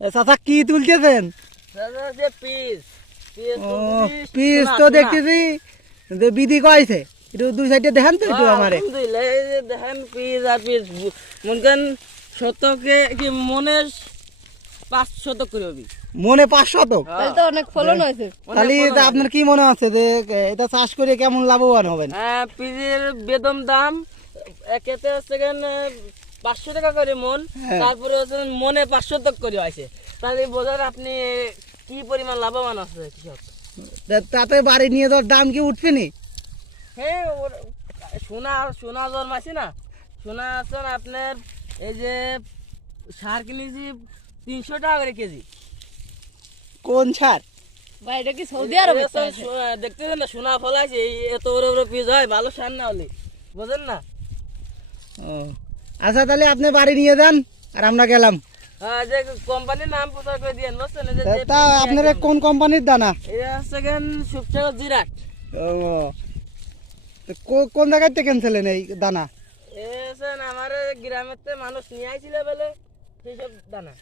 চাচা কি তুলতেছেন? যে পিস ও পিস তো দেখতেছি যে বিধি কয়েছে, একটু দুই সাইডে দেখেন তো একটু আমারে। আলহামদুলিল্লাহ, এই যে দেখেন পিস আর পিস, মনে করেন শতকে কি মনে 5 শতক করে হবি। মনে 5 শতক? তাহলে তো অনেক ফলন হয়েছে। তাহলে আপনার কি মনে হচ্ছে যে এটা চাষ করে কেমন লাভবান হবেন? হ্যাঁ, পিসের বেদম দাম একেতে হচ্ছে 500 টাকা করে মন, তারপরে হচ্ছে মনে 5 শতক করে আছে। তাহলে বোঝার আপনি কি পরিমাণ লাভবান আছে কৃষক। তাতে বাড়ি নিয়ে যাওয়ার দাম কি উঠবে নি? হ্যাঁ, সোনা জন্মাইছে না, সোনা আছে না আপনার, এই যে সার কিনেছি 300 টাকা করে কেজি। কোন সার? ভাই এটা কি সৌদি আরবে? দেখতেছেন না সোনা ফলাইছে, এত বড় বড় পিস হয়, ভালো সার না হলে, বুঝেন না? ও আচ্ছা, তাহলে আপনি বাড়ি নিয়ে যান আর আমরা গেলাম। যে কোম্পানির নাম প্রচার করে দিয়েন, বুঝছেন? তা আপনার কোন কোম্পানির দানা? এটা হচ্ছে সুপসাগর জিরাট। ও কোন জায়গায় থেকে কিনছিলেন এই দানা? আমার গ্রামের মানুষ নিয়ে আইছিল বলে সেই সব দানা।